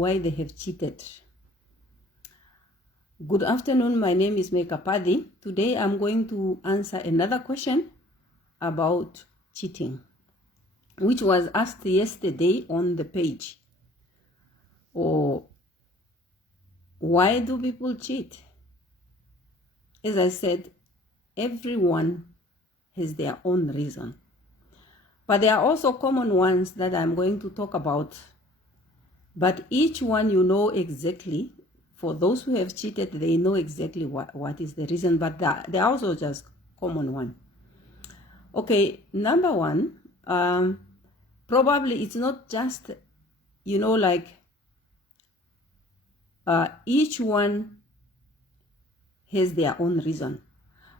why they have cheated. Good afternoon, my name is Kapadhi. Today I'm going to answer another question about cheating, which was asked yesterday on the page. Or why do people cheat? As I said, everyone has their own reason. But there are also common ones that I'm going to talk about. But each one you know exactly. For those who have cheated, they know exactly what is the reason. But they're also just common one. Okay, number one, probably it's not just, each one has their own reason.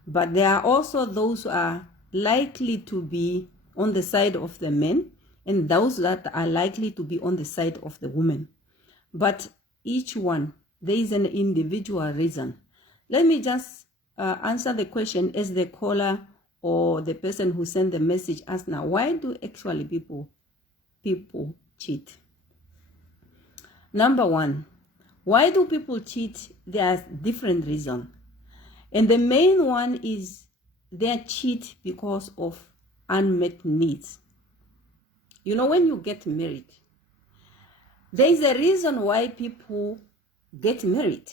But there are also those who are likely to be on the side of the men and those that are likely to be on the side of the woman. But each one, there is an individual reason. Let me just answer the question as the caller or the person who sent the message asked now. Why do actually people cheat? Number one, why do people cheat? There are different reasons. And the main one is they cheat because of unmet needs. When you get married, there is a reason why people get married.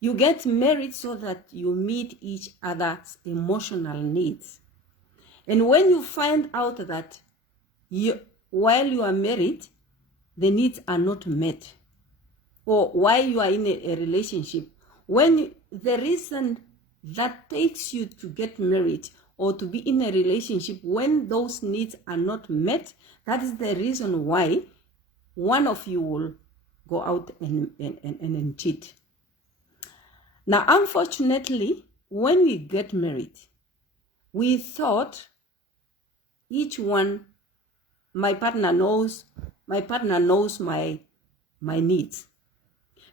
You get married so that you meet each other's emotional needs. And when you find out that while you are married, the needs are not met, or while you are in a relationship, the reason that takes you to get married or to be in a relationship, when those needs are not met, that is the reason why one of you will go out and cheat. Now, unfortunately, when we get married, we thought each one, my partner knows my needs,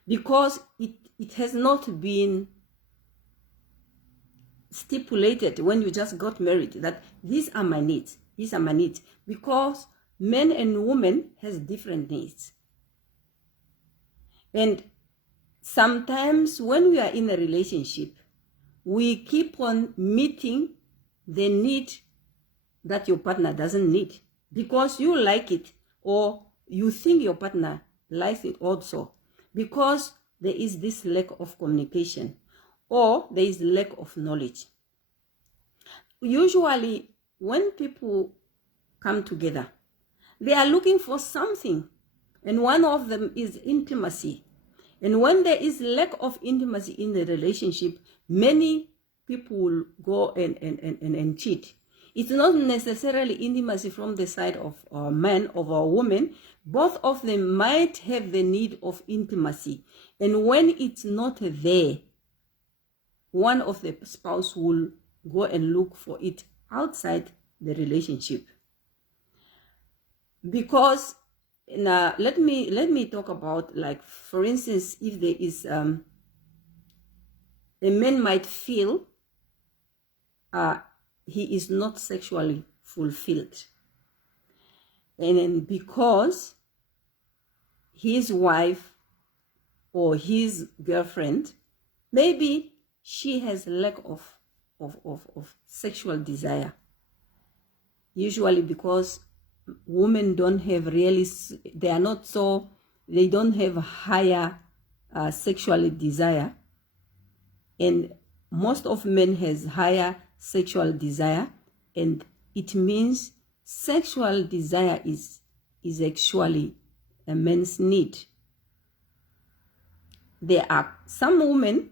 because it has not been stipulated when you just got married that these are my needs, because men and women has different needs. And sometimes when we are in a relationship, we keep on meeting the need that your partner doesn't need because you like it, or you think your partner likes it also, because there is this lack of communication or there is lack of knowledge. Usually when people come together, they are looking for something, and one of them is intimacy. And when there is lack of intimacy in the relationship, many people will go and cheat. It's not necessarily intimacy from the side of a man or a woman. Both of them might have the need of intimacy. And when it's not there, one of the spouse will go and look for it outside the relationship. Because now let me talk about, like, for instance, if there is a man might feel he is not sexually fulfilled, and then because his wife or his girlfriend, maybe she has lack of sexual desire, usually because women don't have they don't have higher sexual desire, and most of men has higher sexual desire, and it means sexual desire is actually a man's need. There are some women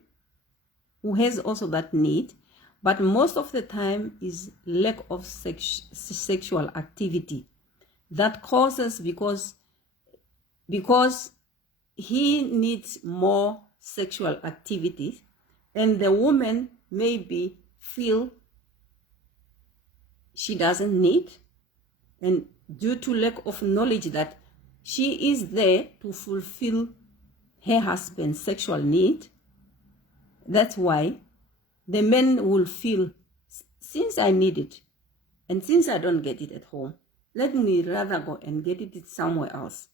who has also that need, but most of the time is lack of sexual activity that causes, because he needs more sexual activity, and the woman maybe feel she doesn't need, and due to lack of knowledge that she is there to fulfill her husband's sexual need, that's why the men will feel, since I need it and since I don't get it at home, let me rather go and get it somewhere else.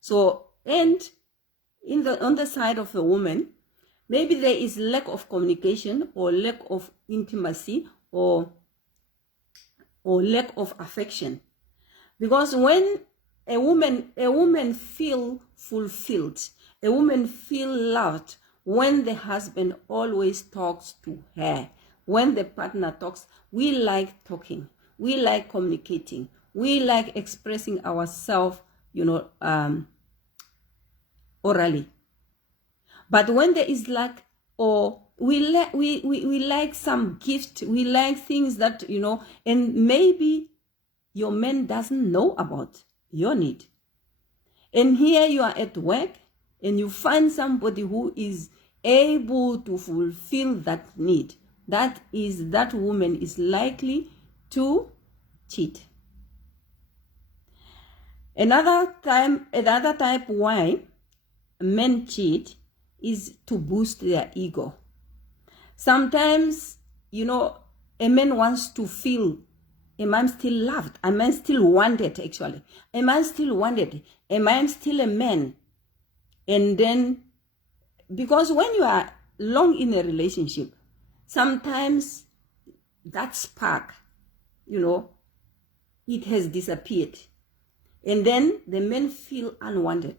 So And on the side of the woman, maybe there is lack of communication or lack of intimacy or lack of affection. Because when a woman feel fulfilled, a woman feel loved when the husband always talks to her, when the partner talks. We like talking, we like communicating, we like expressing ourselves, orally. But when there is lack, or we like some gift, we like things that, and maybe your man doesn't know about your need. And here you are at work and you find somebody who is able to fulfill that need. That woman is likely to cheat. Another type why men cheat is to boost their ego. Sometimes, a man wants to feel, am I still loved? Am I still wanted, actually? Am I still wanted? Am I still a man? And then, because when you are long in a relationship, sometimes that spark, it has disappeared. And then the men feel unwanted.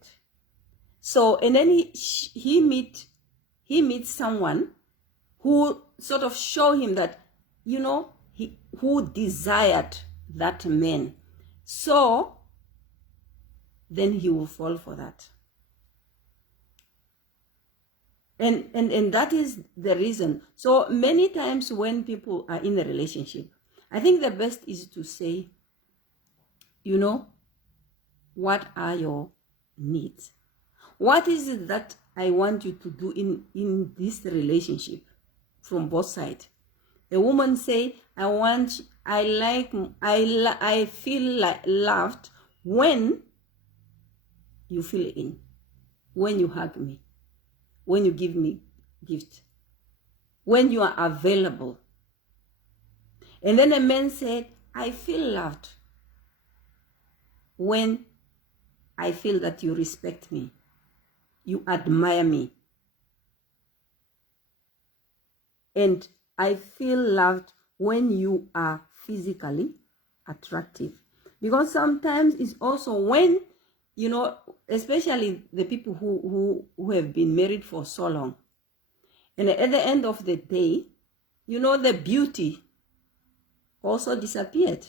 So, and then he meets someone who sort of show him that, who desired that man. So then he will fall for that. And that is the reason. So many times when people are in a relationship, I think the best is to say, what are your needs? What is it that I want you to do in this relationship from both sides? A woman say, I feel like loved when you feel in, when you hug me, when you give me gift, when you are available. And then a man said, I feel loved when I feel that you respect me, you admire me. And I feel loved when you are physically attractive. Because sometimes it's also when, especially the people who have been married for so long. And at the end of the day, the beauty also disappeared.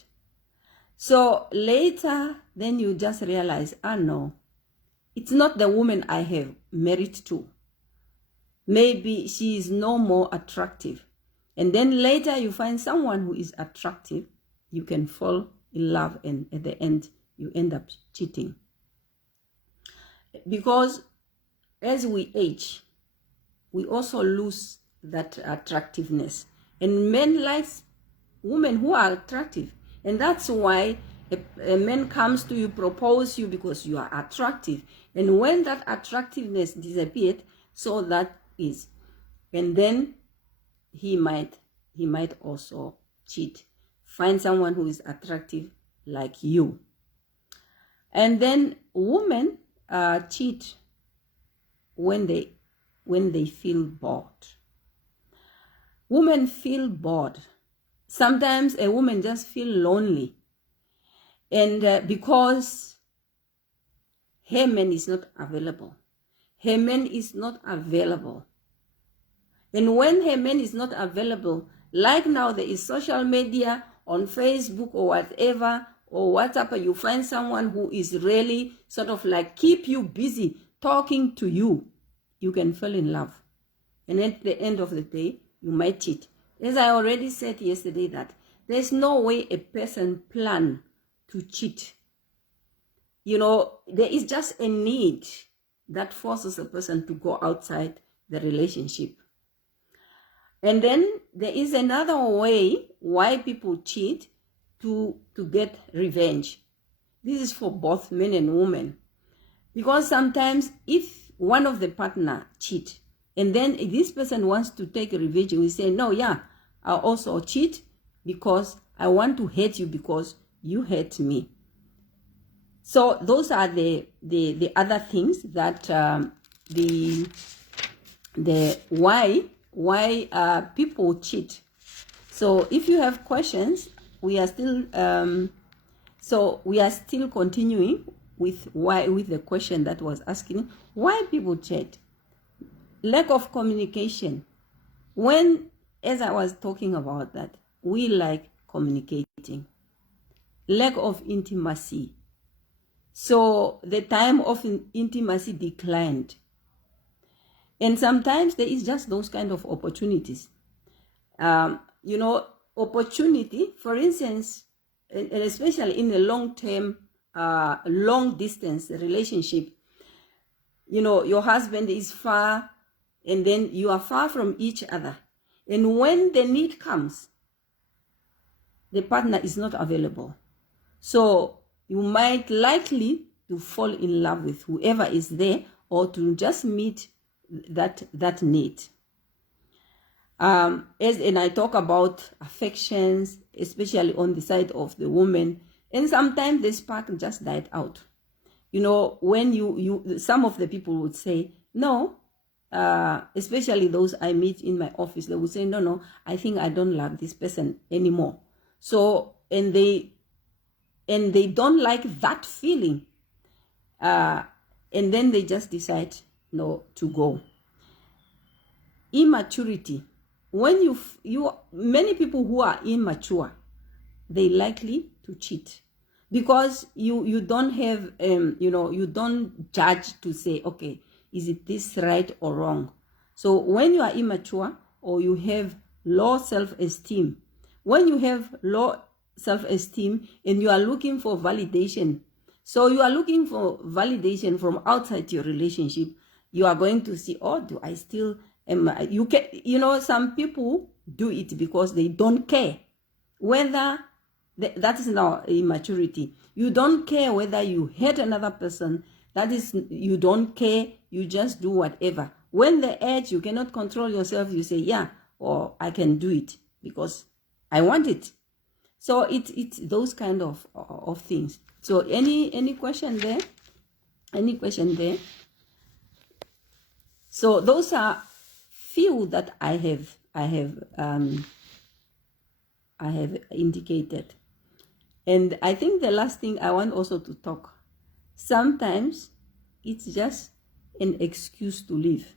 So later, then you just realize, no, it's not the woman I have married to. Maybe she is no more attractive. And then later you find someone who is attractive, you can fall in love, and at the end you end up cheating. Because as we age, we also lose that attractiveness. And men like women who are attractive. And that's why a man comes to you, propose you because you are attractive. And when that attractiveness disappeared, so that is, and then he might also cheat. Find someone who is attractive like you. And then women cheat when they feel bored. Women feel bored. Sometimes a woman just feel lonely, and because her man is not available. Her man is not available. And when her man is not available, like now there is social media on Facebook or whatever, or WhatsApp, you find someone who is really sort of like keep you busy talking to you, you can fall in love. And at the end of the day, you might cheat. As I already said yesterday, that there's no way a person plan to cheat. There is just a need that forces a person to go outside the relationship. And then there is another way why people cheat, to get revenge. This is for both men and women. Because sometimes if one of the partner cheat, and then if this person wants to take revenge, we say, no, I also cheat because I want to hate you because you hate me. So those are the other things that the why people cheat. So if you have questions, we are still continuing with the question that was asking why people cheat. Lack of communication. As I was talking about that, we like communicating. Lack of intimacy. So the time of intimacy declined. And sometimes there is just those kind of opportunities. Opportunity, for instance, and especially in a long-term, long-distance relationship, your husband is far, and then you are far from each other. And when the need comes, the partner is not available. So you might likely to fall in love with whoever is there, or to just meet that need. And I talk about affections, especially on the side of the woman, and sometimes the spark just died out. When some of the people would say, no, especially those I meet in my office, they would say, no, I think I don't love this person anymore. So, and they don't like that feeling. And then they just decide to go. Immaturity. When many people who are immature, they likely to cheat, because you don't have you don't judge to say, okay, is it this right or wrong? So when you are immature, or you have low self-esteem, when you have low self-esteem and you are looking for validation, so you are looking for validation from outside your relationship, you are going to see, do I still some people do it because they don't care whether that is now immaturity. You don't care whether you hate another person. That is, you don't care. You just do whatever. When the edge, you cannot control yourself, you say, yeah, or I can do it because I want it. So it's those kind of things. So any question there? Any question there? So those are few that I have indicated. And I think the last thing I want also to talk, sometimes it's just an excuse to leave.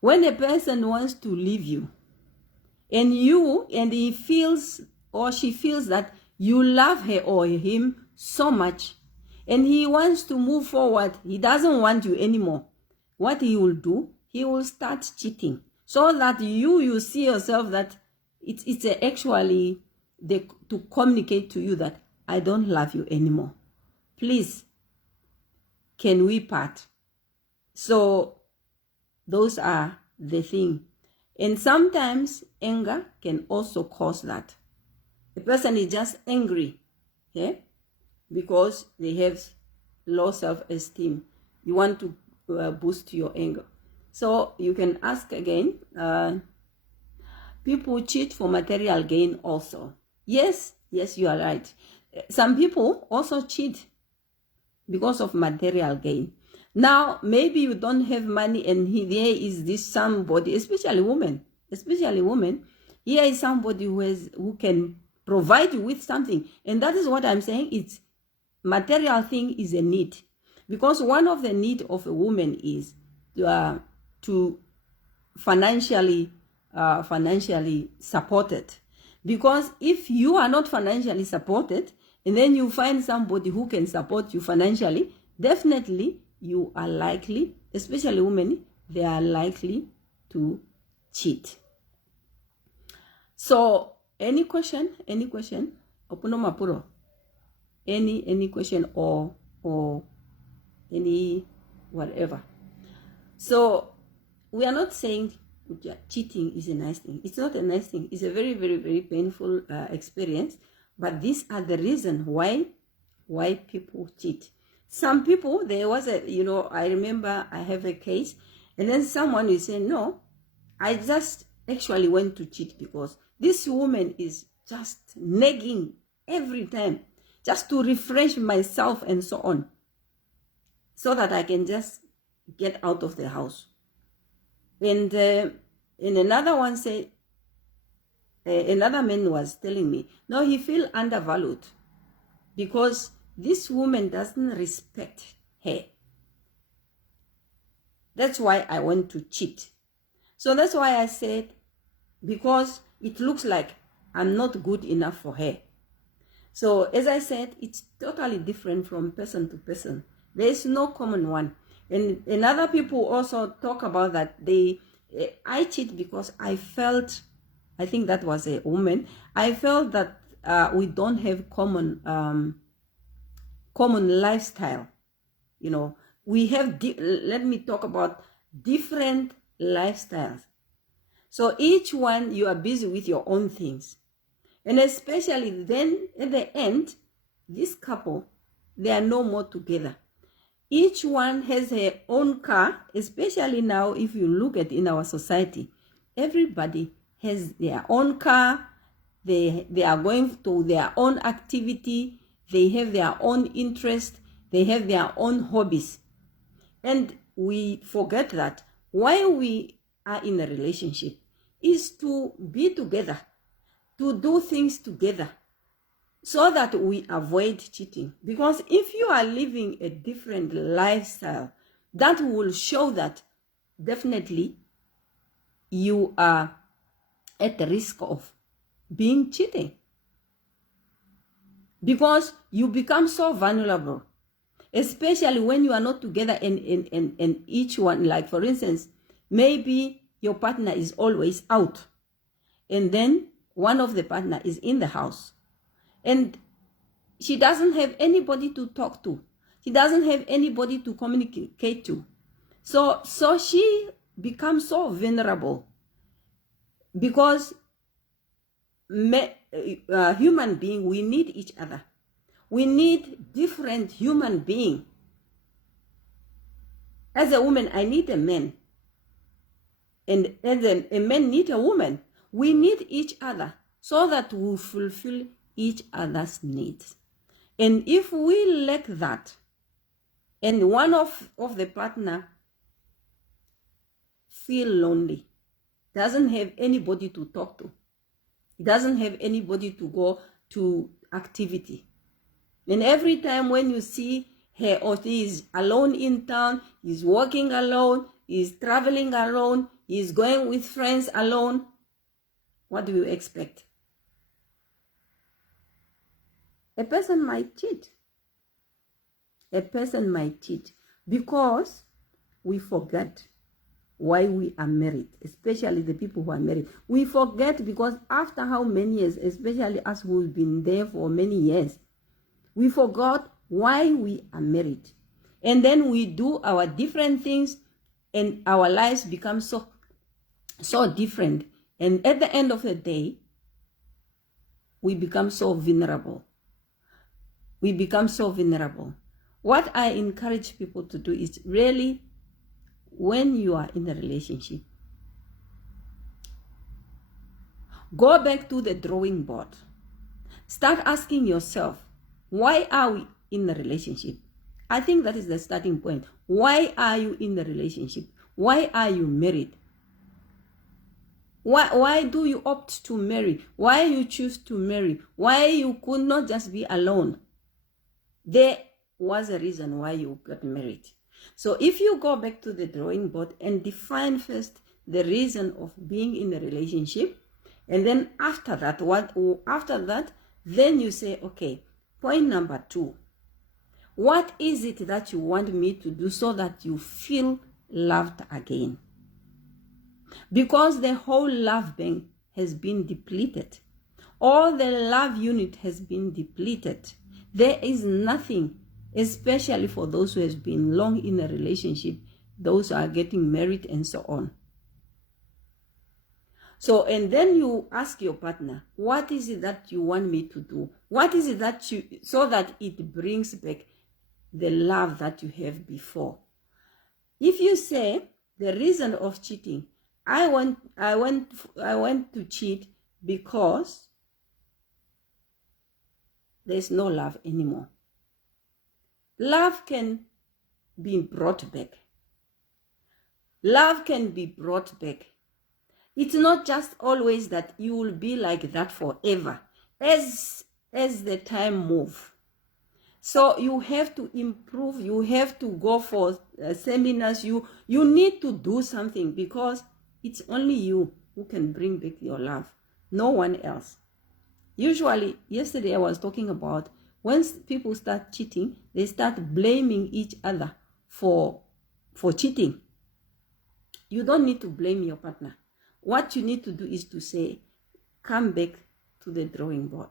When a person wants to leave you, and he feels or she feels that you love her or him so much, and he wants to move forward, he doesn't want you anymore, what he will do, he will start cheating, so that you see yourself that it's actually to communicate to you that I don't love you anymore. Please, can we part? So those are the thing. And sometimes anger can also cause that. The person is just angry, because they have low self-esteem. You want to boost your anger. So you can ask again, people cheat for material gain also. Yes, you are right. Some people also cheat because of material gain. Now, maybe you don't have money, and there is this somebody, especially women. Here is somebody who can provide you with something. And that is what I'm saying. It's material thing is a need. Because one of the need of a woman is to financially supported. Because if you are not financially supported, and then you find somebody who can support you financially, definitely you are likely, especially women, they are likely to cheat. So any question? Opuno mapuro. Any question or any whatever. So we are not saying cheating is a nice thing. It's not a nice thing. It's a very, very, very painful experience. But these are the reason why people cheat. Some people, there was I remember I have a case, and then someone will say, no, I just actually went to cheat because this woman is just nagging every time. just to refresh myself and so on, so that I can just get out of the house. And another one said, another man was telling me, no, he feel undervalued because this woman doesn't respect her. That's why I want to cheat. So that's why I said, because it looks like I'm not good enough for her. So as I said, it's totally different from person to person. There is no common one. And other people also talk about that I cheat because I felt, I think that was a woman, I felt that we don't have common lifestyle. You know, we have, let me talk about different lifestyles. So each one, you are busy with your own things. And especially then at the end, this couple, they are no more together. Each one has her own car, especially now if you look at in our society. Everybody has their own car. They are going to their own activity. They have their own interest. They have their own hobbies. And we forget that why we are in a relationship is to be together, to do things together, so that we avoid cheating. Because if you are living a different lifestyle, that will show that definitely you are at the risk of being cheating. Because you become so vulnerable, especially when you are not together and each one, like for instance, maybe your partner is always out and then one of the partner is in the house and she doesn't have anybody to talk to. She doesn't have anybody to communicate to. So she becomes so vulnerable because human being, we need each other. We need different human being. As a woman, I need a man. And as a man need a woman. We need each other so that we fulfill each other's needs. And if we lack that, and one of the partner feel lonely, doesn't have anybody to talk to, doesn't have anybody to go to activity, and every time when you see her or he is alone in town, he's walking alone, he's traveling alone, he's going with friends alone, what do you expect? A person might cheat. A person might cheat because we forget why we are married, especially the people who are married. We forget because after how many years, especially us who've been there for many years, we forgot why we are married. And then we do our different things and our lives become so different. And at the end of the day, we become so vulnerable. We become so vulnerable. What I encourage people to do is really, when you are in a relationship, go back to the drawing board. Start asking yourself, why are we in a relationship? I think that is the starting point. Why are you in the relationship? Why are you married? Why do you opt to marry? Why you choose to marry? Why you could not just be alone? There was a reason why you got married. So if you go back to the drawing board and define first the reason of being in a relationship, and then after that, then you say, okay, point number 2, what is it that you want me to do so that you feel loved again? Because the whole love bank has been depleted. All the love unit has been depleted. There is nothing, especially for those who have been long in a relationship, those who are getting married and so on. So, and then you ask your partner, what is it that you want me to do? What is it that so that it brings back the love that you have before? If you say the reason of cheating, I want to cheat because there's no love anymore. Love can be brought back. Love can be brought back. It's not just always that you will be like that forever as the time moves. So you have to improve. You have to go for seminars. You need to do something, because it's only you who can bring back your love. No one else. Usually, yesterday I was talking about when people start cheating, they start blaming each other for cheating. You don't need to blame your partner. What you need to do is to say, come back to the drawing board.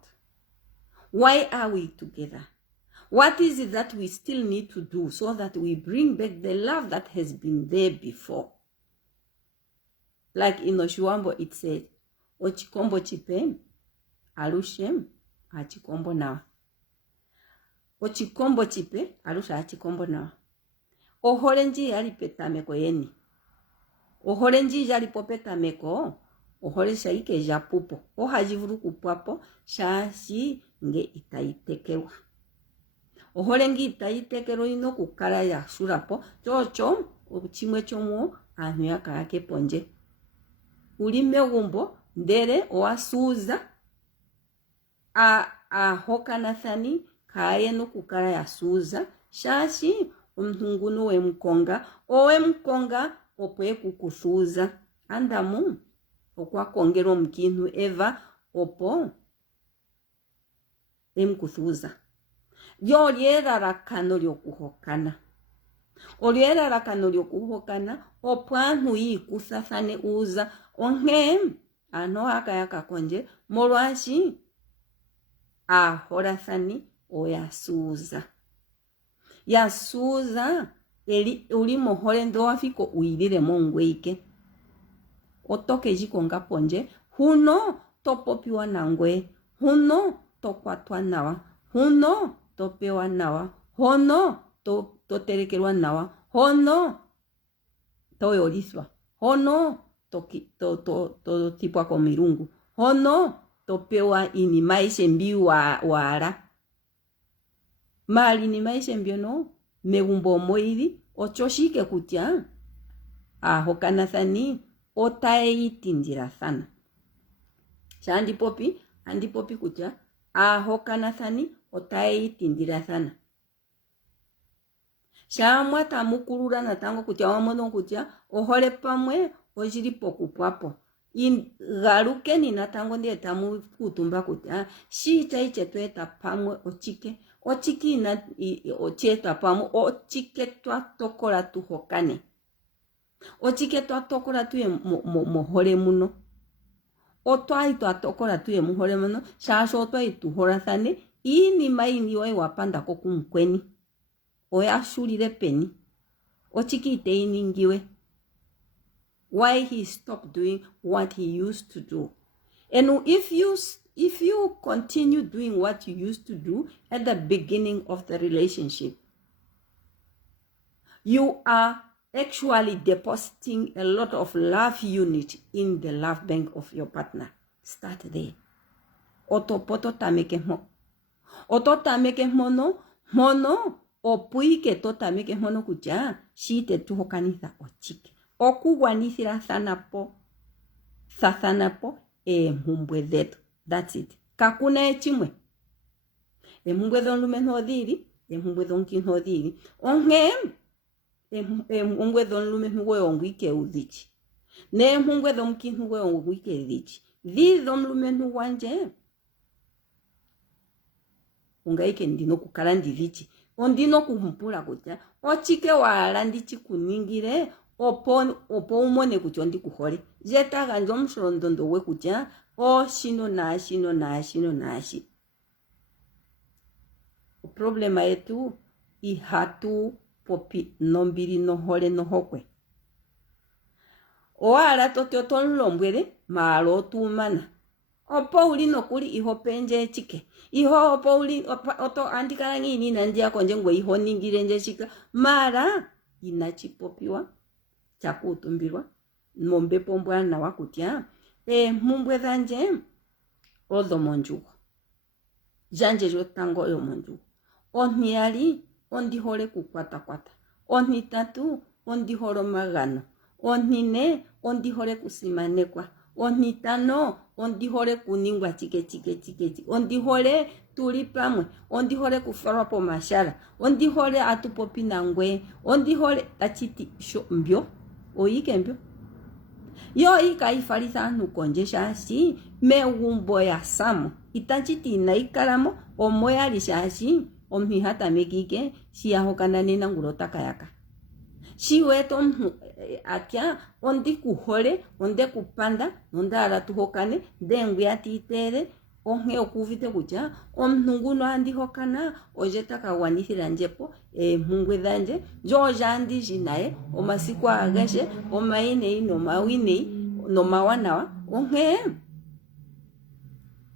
Why are we together? What is it that we still need to do so that we bring back the love that has been there before? Like in Oshuambo, it said, Ochikombo chipem, alushem, achikombo nawa. Ochikombo chipe, alusha achikombo nawa. Ohorenji yali petameko yeni. Ohorenji yali popetameko, ohoresha ike japupo. Ohajivuru kupwapo, shashi nge itaitekewa. Ohorengi itaitekero ino kukara ya shurapo, chocho, chimwe chomo, anu yakayake ponje. Ulime gumbo, ndere, oasuza, hokanathani, kaye no kukara ya suza, shashi, umtungunu we mkonga, owe mkonga, opwe kukusuza, andamu, okwa kongero mkinu eva, opo, emkusuza. Yoliera rakano lyokuhokana. Oliera rakano lyokuhokana, opwanhu yikusasane uza, onge, ano akayaka konje, molwashi, ahorasani, oyasuza. Yasuza, uli mohole ndo wafiko uilire mongweike. Otoke jikonga ponje, huno topopiwa nangwe, huno tokwatwa nawa, huno topewa nawa, hono toterekerwa nawa, hono toyoriswa, hono tipwa komirungu, hono topewa inimaishe mbi wala. Mali inimaishe mbio no, megumbo moiri, ochoshike kutia, hokanathani, otaitindira sana. Andi popi kutia, hokanathani, otaitindira sana. Shamwa tamukurura na tango kutia wamono kutia, ohole pamwe, ojiripo kupwapo. Garuke ni natango ndiye tamu kutumba kutia, shita iche tueta pamwe ochike. Ochiki na ocheta pamwe, ochike tua tokora tu hokane. Ochike tua tokora tu ye mohole muno. Otwa ito atokora tu ye mohole muno, shasho otwa itu horathane, ini maini yoe wapanda kokumkweni. Oya shurire peni. Ochiki ite iningiwe. Why he stopped doing what he used to do. And if you continue doing what you used to do at the beginning of the relationship, you are actually depositing a lot of love unit in the love bank of your partner. Start there. Otopoto tameke mo. Oto tameke mono, opuike to tameke mono kuja, shite tuhokanitha ochike. Okuwanithira thanapo, mhumbwe dhetu. That's it. Kakuna echimwe. Mhumbwe dhonlume nhodhiri, mhumbwe dhonki nhodhiri. Onge, mhumbwe dhonlume mhuwe ongwike udhichi. Ne mhumbwe dhonki mhuwe ongwike udhichi. Dhi dhonlume mhuwanje. Ungaike ndino kukarandi dhichi. Ondino kuhumpula kutia. Ochike walandichi kuningire. Opo umone kuti ondi kuhole. Jeta ganzo mshrondondo we kutia. Shino nashi. Problema yetu ihatu popi nombiri nohole nohokwe. Oala tote otonlombwele malo tumana. Opo uli nokuli iho penje chike. Iho opo uli oto andikala ngini nandia konje ngwe iho ningire nje chika. Mara inachipopiwa. Chakutumbirwa. Mombe pombwana wakutia. Mhumbwe dhanje. Odo monjugo. janje jotango yomunju oniyali ondihole kukwata kwata onitatu ondihole magano onine ondihole kusimanekwa onitano ondihole kuningwa chike ondihole tuli pamwe ondihole kufalwa pomashala ondihole atupopi nangwe ondihole tachiti sho mbyo oyike mbyo yo ikaifalitha antu konje shashi megumbo ya samo itachiti inaikalamo omo yali shashi omuntu ihatamekike shiyahokana nena ngulo takayaka shiwete omuntu atya ondikuhole ondekupanda nondala tuhokane ndengwi atiitere onke okuvite kutya omuntu nguno andihokana oje takagwanithila njepo empungwe dhanje George andiji naye omasiku ageshe omayineyi nomawineyi nomawanawa onke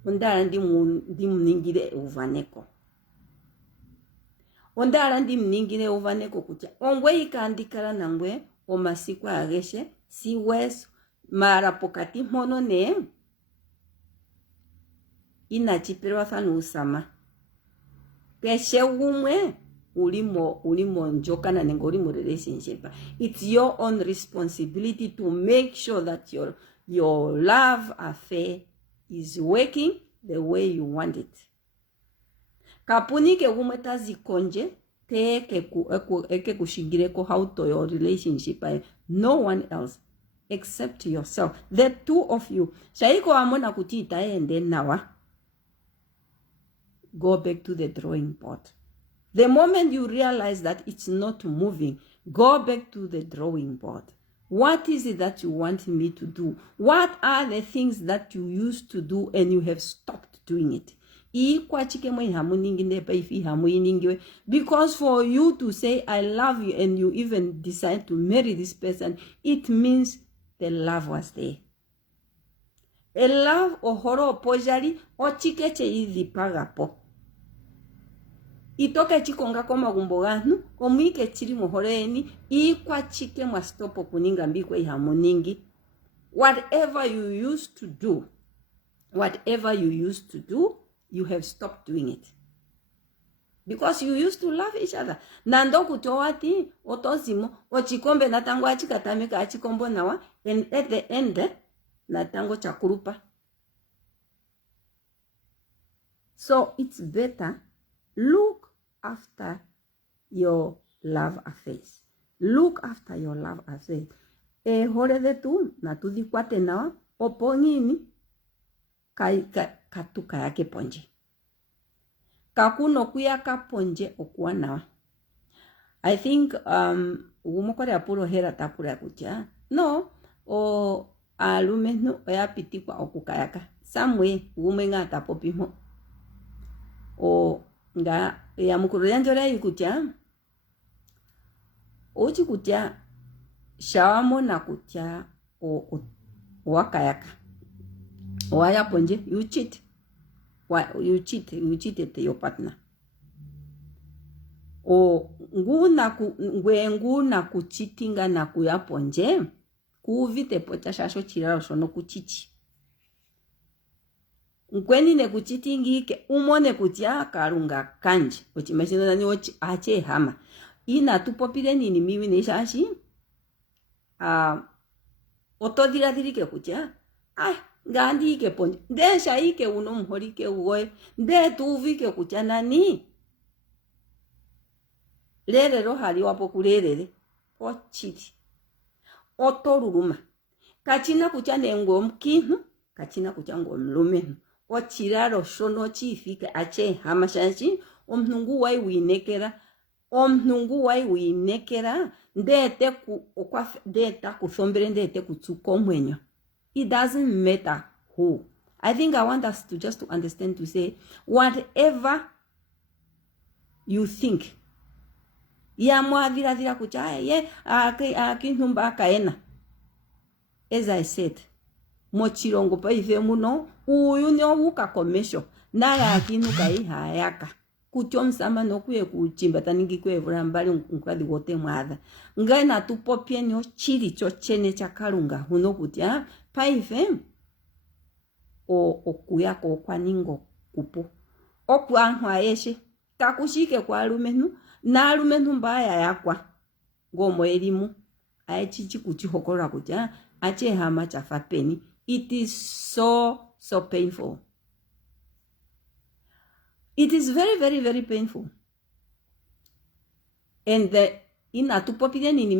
ondala ndimuningile uvaneko ondala ndimuningile uvaneko kutya ongwe ikandikala nangwe omasiku ageshe siweso mara pokati mpono ne inachipelwa fanu usama keshe gumwe ulimo njokana nengo ulimo relationship. It's your own responsibility to make sure that your love affair is working the way you want it. Kapuni ke gumwe tazikonje eke kushigireko how to your relationship no one else except yourself, the two of you. Shaiko amona kutita ende nawa. Go back to the drawing board. The moment you realize that it's not moving, go back to the drawing board. What is it that you want me to do? What are the things that you used to do and you have stopped doing it? Because for you to say I love you and you even decide to marry this person, it means the love was there. A love ohoro pojali ochikeche izi pagapo. Itoke chikonga koma gumbo gantu omwike chiri muhoreni ikwa chike mwastopo kuninga mbikwe ihamuningi. Whatever you used to do, you have stopped doing it. Because you used to love each other. Nando kutowati otozimo ochikombe natango achikatamika achikombo nawa, and at the end natango chakurupa. So it's better look after your love affairs. Look after your love affairs. Hore de tu na tu di kwate nawa opongini katuka yake ponje. Kakuno kuya ka ponje okuwa nawa. I think umokore apuro hera tapura kucha. No o alume no ya pitikwa okukayaka. Samwe umenga tapopimo. O nga ya mukuru yanjora yikucha. Ochi kucha shawamo na kucha o wakayaka. Waya ponje you cheat. You cheated your partner. O nguna kuchitinga na kuyaponje kuvite pocha shasho chiraro shono kuchichi. Nkweni ne kuchitingike umone kutia karunga kanji ochimashino nani ochi ache hama ina tupopire nini miwi ne shashi otodira dirike kutia ngandi ike ponje nde shaike uno mhorike uwe nde tuvike kutia nani lere rohali wapo kulere ochiti otoruruma kachina kutia nengo mkihu kachina kutia ngo mlume ochiraro shono chifika ache hamashashi omnungu wai winekera ndete ku okwa deta kusombere ndete kutsuko mwenyo. It doesn't matter who. I think I want us to just to understand to say whatever you think ya mwadira dira kucha ye akintumba kaena. As I said, mochirongo pa ife muno uyu nyobuka komesho naye akinuka ihayaka kutyomsama nokuye kuchimba taningi kwevura mbali nkwadi wote mwadha ngana tupopye nyo chiri chochene chakalunga huno kutya pa ife o okuyako kwaningo kupo okwanhwa yeshe takushike kwa alumenu na alumenu mbaya yakwa ngomo elimu aichichi kuchihokola kuti achehama chafa peni. It is so painful. It is very, very, very painful. And the inatupopire nini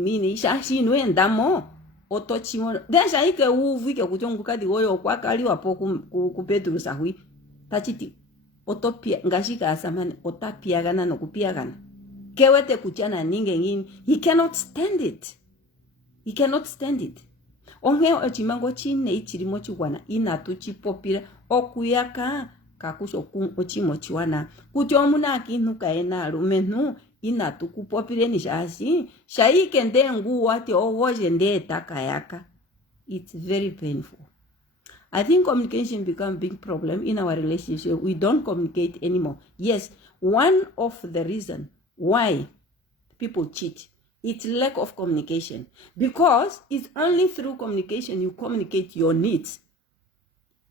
mine ishashi ndamo otochimo desha ike uvike kuchongu kadi goyo kwa kali wapo ku Pedro sahui tachiti otopia ngashika asamani otapiagana no kupiagana kewete kuchana ninge ngini. He cannot stand it. Onge ochimango chine ichirimo chiwana inatuchi popira okuyaka kakusho ochimo chiwana kuti omuna kintu kaena alumenu inatuku popire ni shashi shaike ndengu wate owoje ndeta kayaka. It's very painful. I think communication become a big problem in our relationship. We don't communicate anymore. Yes, one of the reasons why people cheat, it's lack of communication. Because it's only through communication you communicate your needs.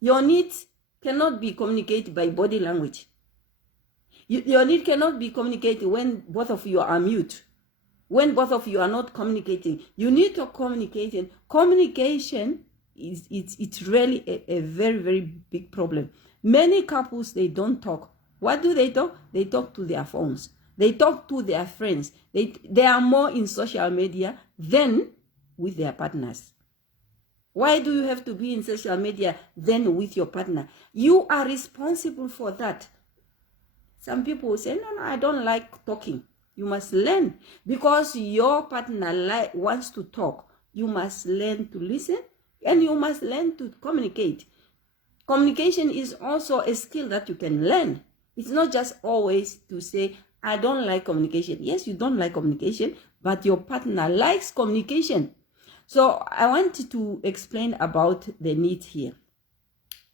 Your needs cannot be communicated by body language. Your need cannot be communicated when both of you are mute. When both of you are not communicating. You need to communicate. And communication it's really a very, very big problem. Many couples, they don't talk. What do they talk? They talk to their phones. They talk to their friends. They are more in social media than with their partners. Why do you have to be in social media than with your partner? You are responsible for that. Some people will say, no, I don't like talking. You must learn. Because your partner wants to talk. You must learn to listen and you must learn to communicate. Communication is also a skill that you can learn. It's not just always to say, I don't like communication. Yes, you don't like communication, but your partner likes communication. So I want to explain about the need here.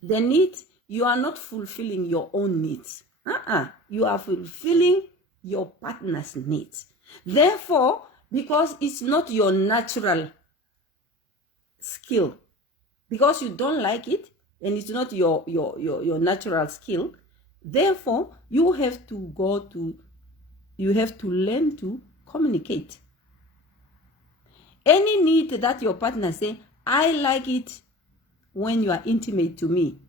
The need, you are not fulfilling your own needs. You are fulfilling your partner's needs. Therefore, because it's not your natural skill, because you don't like it, and it's not your natural skill, therefore, you have to learn to communicate. Any need that your partner say, I like it when you are intimate to me,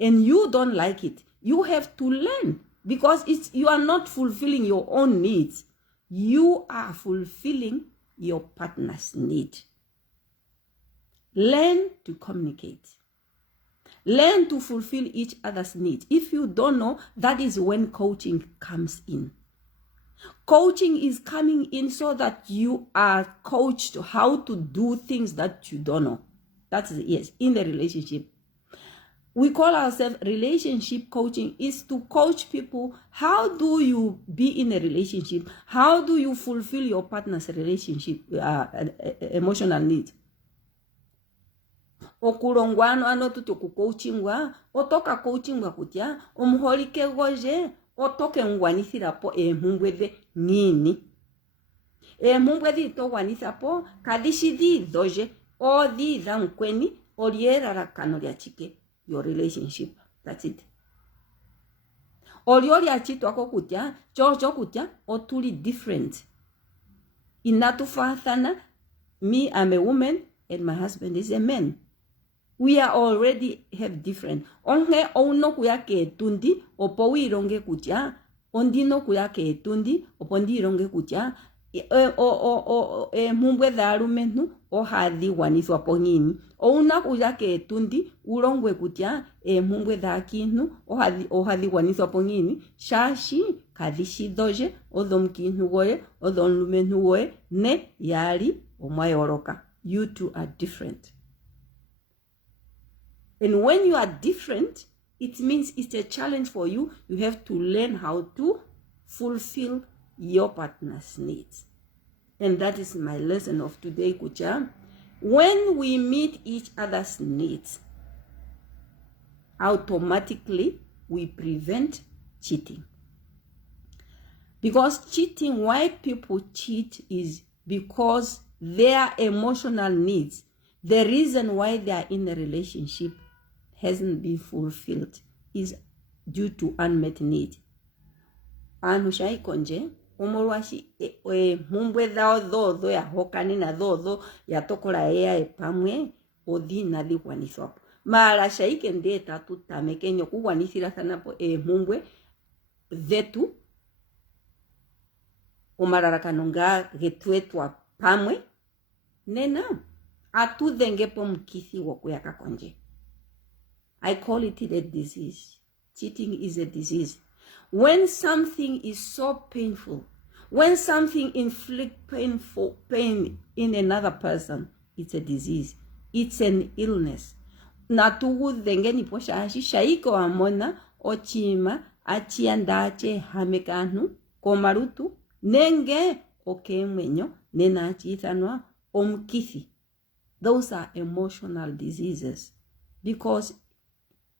and you don't like it, you have to learn, because you are not fulfilling your own needs. You are fulfilling your partner's need. Learn to communicate. Learn to fulfill each other's needs. If you don't know, that is when coaching comes in. Coaching is coming in so that you are coached how to do things that you don't know. That's, yes, in the relationship. We call ourselves relationship coaching, is to coach people. How do you be in a relationship? How do you fulfill your partner's relationship, emotional needs? Okulongwano ano tuto ku coachingwa, otoka coachingwa kutya, omuholike goje, otoke ngwanithirapo empumbwe nini. Empumbwe dhito gwanithapo, kadishidi doje, o dhidha nkweni, oliera rakano lya chike, your relationship. That's it. Oliori achito ako kutya, chocho kutya, otuli different. Inatufathana, me, I'm a woman, and my husband is a man. We are already have different. Onge ono kuyake etundi, opo wironge kutya, ondino kuyake etundi, opo ndironge kutya, mumbwe dhalumenu, ohadhi wanithwa pongini. Ouna kuyake etundi, urongwe kutya, mumbwe dhakinu, ohadhi wanithwa pongini, shashi, kadishi doje, odhomkinu goye, odhomlumenu goye, ne yali, omayoroka. You two are different. And when you are different, it means it's a challenge for you. You have to learn how to fulfill your partner's needs. And that is my lesson of today, Kucha. When we meet each other's needs, automatically we prevent cheating. Because cheating, why people cheat is because their emotional needs, the reason why they are in a relationship, hasn't been fulfilled is due to unmet need. Anu shaikonje omolwashi mumbwe dhao dhodho ya hokani na dhodho ya tokola ea pamwe odhi nadhi waniswapo. Mara shaike ndeta tutamekenyo kuwanisira sanapo mumbwe dhetu omararakanonga nga getwetwa pamwe nena atudhengepo mkithi wokuyaka konje. I call it a disease. Cheating is a disease. When something is so painful, when something inflicts pain in another person, it's a disease. It's an illness. Natugu dhengeni po shaiko amona ochima achiandache hamekanu komarutu nenge okemwenyo nena achithanwa omkithi. Those are emotional diseases because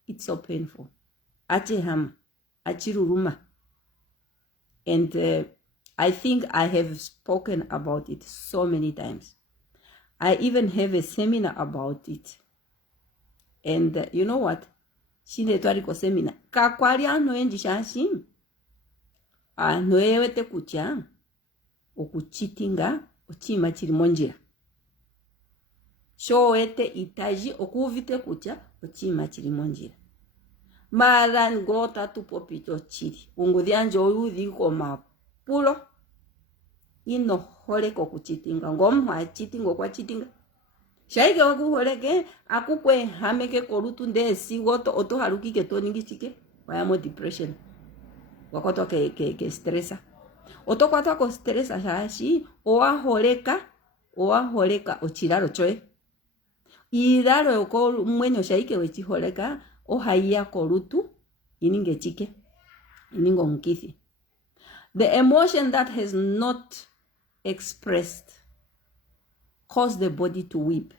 it's so painful. Achihama, achiruruma. And I think I have spoken about it so many times. I even have a seminar about it. And you know what? Shine twariko seminar. Kakwari ano enji shashim. Noewete kucha. Okuchitinga. Ochima chirimonjira. Shoete itaji okuvite kucha. Ochima chirimonjira. Maran gota tu popito chiri. Ungudhianjo uyudhi koma pulo. Ino hole kuchitinga. Ngomwa chitingo kwa chitinga. Shaike waku holeke akukwe hameke korutu ndesi woto oto haruki ke toningi chike wayamo depression wakoto ke stressa oto kwata ko stressa shashi owa holeka ochiraro choe iraro ko mwenyo shaike wechi holeka o haiya korutu ininge chike iningo mkithi. The emotion that has not expressed cause the body to weep.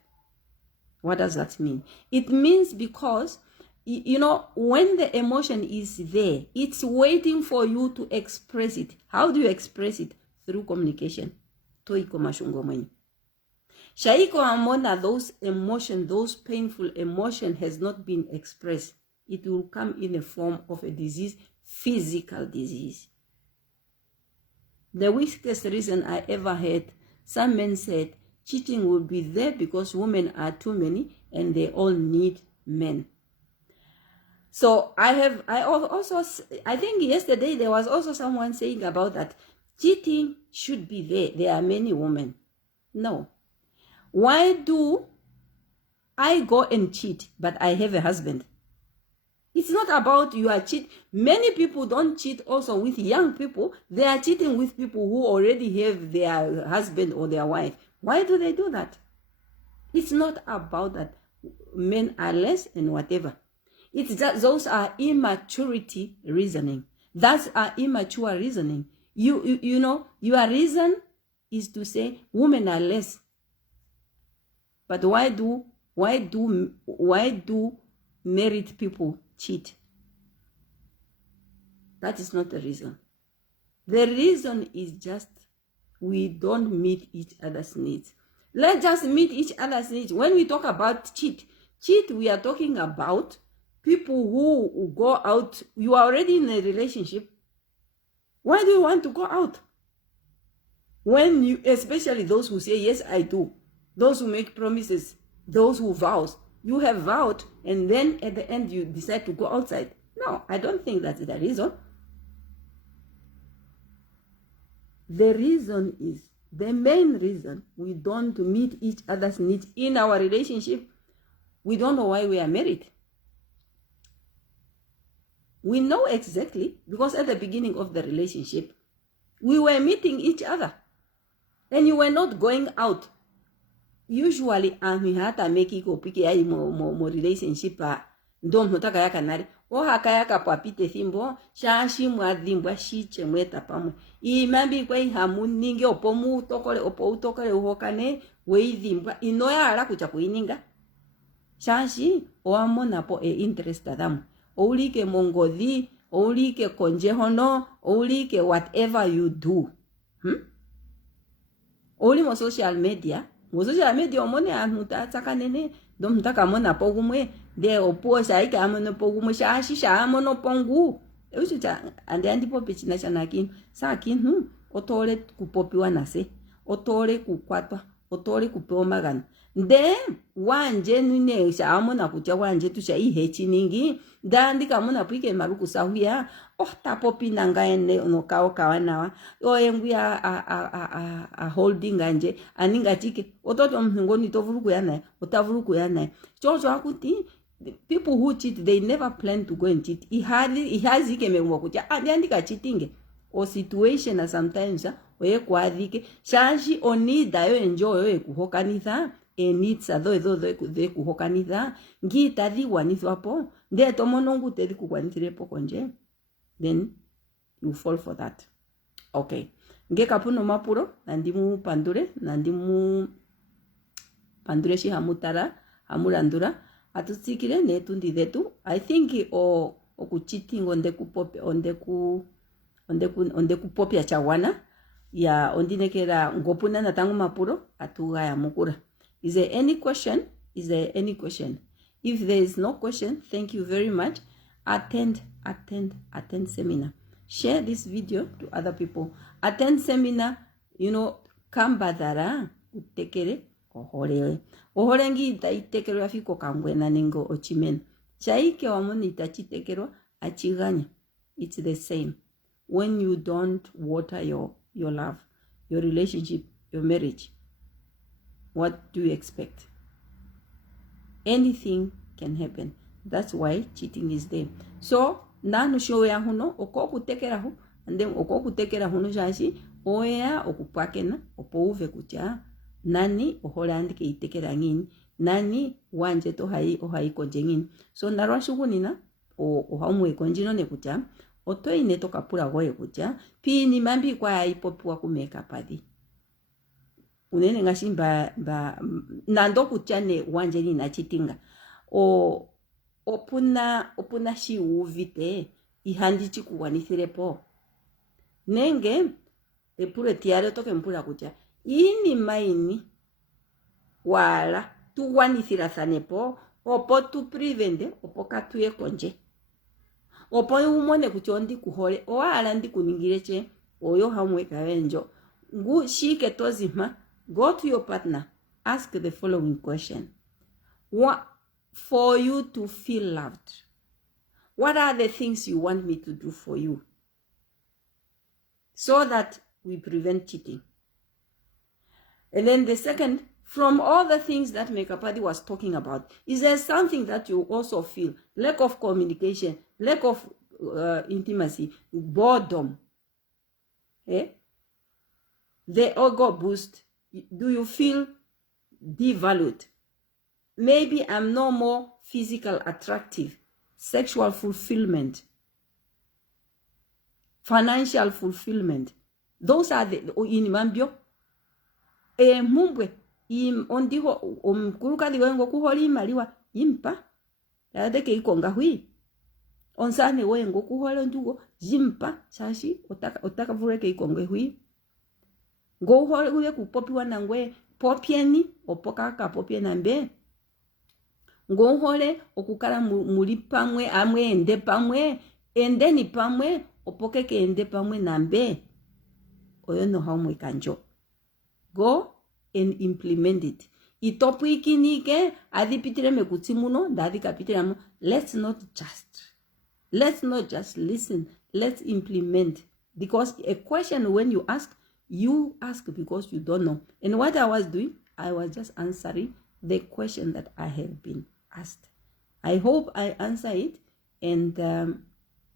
What does that mean? It means because, you know, when the emotion is there, it's waiting for you to express it. How do you express it? Through communication. Toiko mashungo mwenye. Shaiko amona those emotions, those painful emotion has not been expressed. It will come in the form of a disease, physical disease. The weakest reason I ever heard, some men said, cheating will be there because women are too many and they all need men. So I think yesterday there was also someone saying about that cheating should be there. There are many women. No. Why do I go and cheat, but I have a husband? It's not about you are cheating. Many people don't cheat also with young people. They are cheating with people who already have their husband or their wife. Why do they do that? It's not about that men are less and whatever. It's that those are immaturity reasoning. That's our immature reasoning. You know, your reason is to say women are less. But why do married people cheat? That is not the reason. The reason is just we don't meet each other's needs. Let's just meet each other's needs. When we talk about cheat, we are talking about people who go out. You are already in a relationship. Why do you want to go out? When you, especially those who say, yes, I do. Those who make promises, those who vows. You have vowed and then at the end you decide to go outside. No, I don't think that's the reason. The reason is, the main reason we don't meet each other's needs in our relationship, we don't know why we are married. We know exactly, because at the beginning of the relationship, we were meeting each other and you were not going out. Usually, hata meki ko piki ya mo relationship ndom notaka yaka nari o haka yaka papite thimbo shashi mwadhimbwa shiche mweta pamwe imambi kwa hamu ninge opomu tokole opo utokole uhokane weidhimbwa inoya ala kucha kuininga shashi oamona po interest adamu oulike mongodhi oulike konjehono oulike whatever you do Oli mo social media omone anuta takanene dom takamona pogumwe de opo sai ka mono pogu mo sha mono pongu usu cha andi popi china chanakin sakin otore kupopiwa nase otore kukwatwa otore kupewa magano de wanje nune sha mona kucha wanje tu sha ihe chiningi dandi kamona pike maruku sahuya tapopi nanga ene no kawa nawa engu ya a holding anje aninga chike ototo mhungoni tovuruku yana otavuruku yana chocho akuti people who cheat, they never plan to go and cheat. He has ikeme kucha andika cheating o situation na sometimes oye kwadike shashi onida yo enjoy yo kuhokanitha enitsa do de kuhokanitha ngita diwanithwa hapo nde tomonongu tedi kukwanithire poko nje, then you fall for that. Okay, ngeka puno mapuro nandimu pandure shi hamutara hamurandura atutsikire netundi detu. I think okucheating onde kupopia chawana ya ondinekera ngopuna na tangu mapuro atuga ya mukura. Is there any question? If there is no question, thank you very much. Attend seminar. Share this video to other people. Attend seminar, kambadara utekere ohorengi itaitekero afiko kangwena ningo ochimen chaike wamoni itachitekero achiganya. It's the same when you don't water your love, your relationship, your marriage. What do you expect? Anything can happen. That's why cheating is there. So nanu show ya huno okutekera hu and then okutekera huno shashi oya okupakena opouve kucha nani oholandi ke itekera ngini nani wanje to hai konjengini. So narwa shugunina ohamwe konjino ne kucha oto ine to kapura goye kucha pini mambi kwa ipopiwa kumeka padi unene ngashimba nando kucha ne wanje ni na chitinga opuna shi uvite ihandi chikuwanithirepo nenge epure tiare toke mpura kucha ini maini wala tuwanithirasanepo opo tu prevente opo katuye konje opo umone kuchondi kuhole wala ndi kuningireche oyo hamwe kawenjo ngu shike tozima. Go to your partner, ask the following question: for you to feel loved, what are the things you want me to do for you so that we prevent cheating? And then the second, from all the things that Kapadhi was talking about, is there something that you also feel? Lack of communication, lack of intimacy, boredom, the ego boost. Do you feel devalued? Maybe I'm no more physical attractive, sexual fulfillment, financial fulfillment. Those are the inimambio. Mumbwe ondiho omkuruka diwengo kuholi maliwa impa yade ke ikonga hui onsane wengo kuholi ndugo jimpa shashi otaka vure ke ikonga hui go hole uye kupopiwa nangwe popieni opoka ka popiena mbe go hole okukala muri pamwe amwe ende pamwe endeni pamwe opoke ke ende pamwe nambe oyo no hamwe kanjo. Go and implement it. Itopu ikinike adipitire mekutimuno dadi kapitiramu. Let's not just listen. Let's implement. Because a question when you ask because you don't know. And what I was doing, I was just answering the question that I have been asked. I hope I answer it, and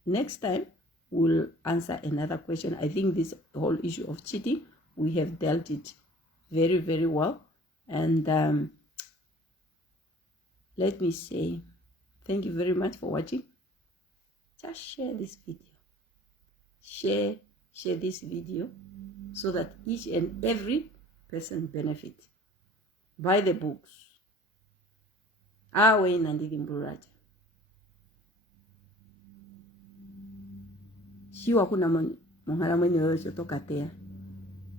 next time we'll answer another question. I think this whole issue of cheating, we have dealt it very, very well. And let me say thank you very much for watching. Just share this video. Share this video so that each and every person benefit. Buy the books. Awe nandidi mburaja. Shiwa kuna monghala mwenye yoyo tokatea.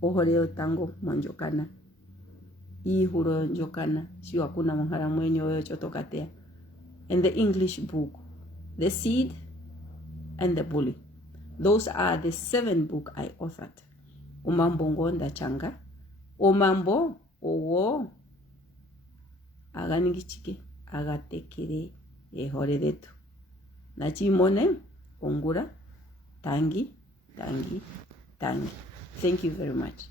Oholeo tango monjokana. Ihuro njokana. Shiwa kuna monghala mwenye yoyo tokatea. and the English book, The Seed and the Bully. Those are the 7 books I authored. Umambo ngonda changa, umambo owo aganigichike agatekere ehoreretu. Nachimone ongura tangi. Thank you very much.